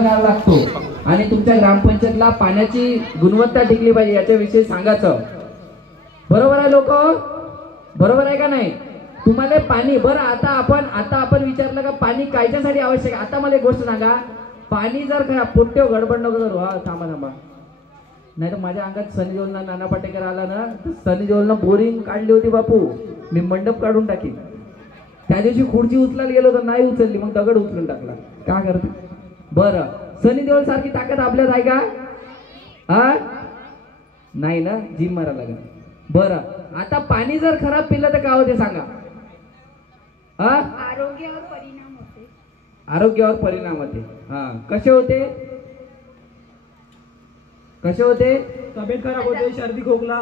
घ्यावा लागतो आणि तुमच्या ग्रामपंचायतला पाण्याची गुणवत्ता टिकली पाहिजे याच्याविषयी सांगायचं. बरोबर आहे लोक? बरोबर आहे का नाही? तुम्हाला पाणी बरं आता आपण विचारलं का पाणी कायच्यासाठी आवश्यक आहे. आता मला एक गोष्ट सांगा, पाणी जर का पोट्यो गडबड नको करू. हा थांबा नाही तर माझ्या अंगात सनी देओलना नाना पाटेकर आला ना, सनी देओलनं बोरिंग काढली होती बापू, मी मंडप काढून टाकीन. त्या दिवशी खुर्ची उचलायला गेलो तर नाही उचलली, मग दगड उचलून टाकला. का करते? बरं सनी देओल सारखी ताकद आपल्यात आहे का? हा नाही ना, जिम मारा लागेल. बरं आता पाणी जर खराब पिलं तर काय होते सांगा? आरोग्यावर परिणाम होते. आरोग्यावर परिणाम होते. हा कसे होते? कसे होते? तब्येत खराब होते, सर्दी खोकला.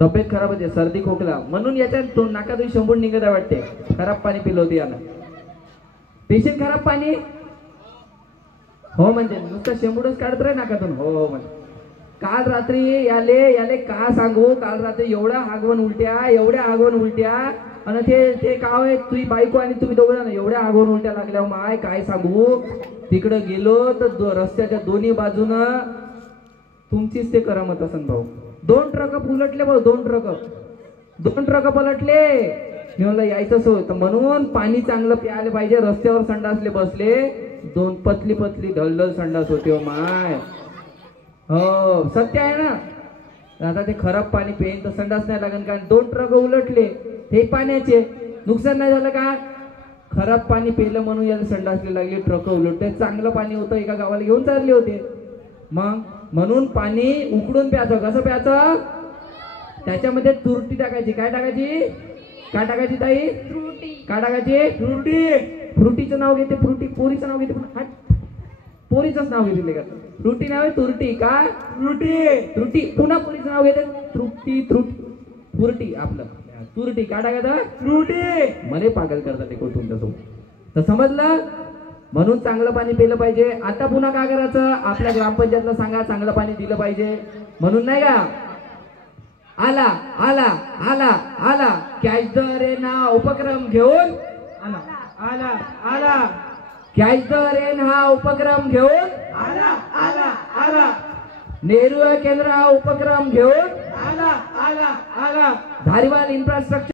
तब्येत खराब होते, सर्दी खोकला. म्हणून याच्यात नाकातून शंभून निघत आहे वाटते, खराब पाणी पिलं होते यानं. पेशंट खराब पाणी हो म्हणजे नुसतं शेंबूडच काढत राही नाकातून. हो म्हणजे काल रात्री याले का सांगू, काल रात्री एवढ्या आगवण उलट्या आणि ते काव आहे तुझी बायको आणि तुम्ही दोघं जण एवढ्या आगवण उलट्या लागल्या. माय काय सांगू, तिकडं गेलो तर रस्त्याच्या दोन्ही बाजूनं तुमचीच ते करामत असन भाऊ. 2 ट्रक उलटले भाऊ, 2 ट्रक पलटले. मी म्हणलं यायचंच होतं. म्हणून पाणी चांगलं प्यायला पाहिजे. रस्त्यावर संडासले बसले, 2 पतली ढलढल संडास होते. हो माय, हो सत्य आहे ना. आता ते खराब पाणी पेन तर संडास नाही लागेल का? 2 ट्रक उलटले, हे पाण्याचे नुकसान नाही झालं का? खराब पाणी पेलं म्हणून याला संडासले लागली, ट्रक उलटले. चांगलं पाणी होतं, एका गावाला घेऊन चालले होते. मग म्हणून पाणी उकडून प्यायचं. कसं प्यायचं? त्याच्यामध्ये तुरटी टाकायची. काय टाकायची ताई? काय टाकायची? फ्रुटीचं नाव घेते, पोरीचं नाव घेते, पोरीचंच नाव घेतले का? फ्रुटी नाव आहे, तुरटी. काय? फ्रुटी. पुन्हा पोरीचं नाव घेते, फ्रुटी. आपलं तुरटी. काय टाकायचं? फ्रुटी. मला पागल करतात ते तुमच्यासोबत. तर समजलं? म्हणून चांगलं पाणी पिलं पाहिजे. आता पुन्हा काय करायचं? आपल्या ग्रामपंचायतला सांगा चांगलं पाणी दिलं पाहिजे म्हणून. नाही का? आला कॅच द रेन हा उपक्रम घेऊन आला कॅच द रेन हा उपक्रम घेऊन आला नेहरू केंद्र हा उपक्रम घेऊन आला धारीवाल इन्फ्रास्ट्रक्चर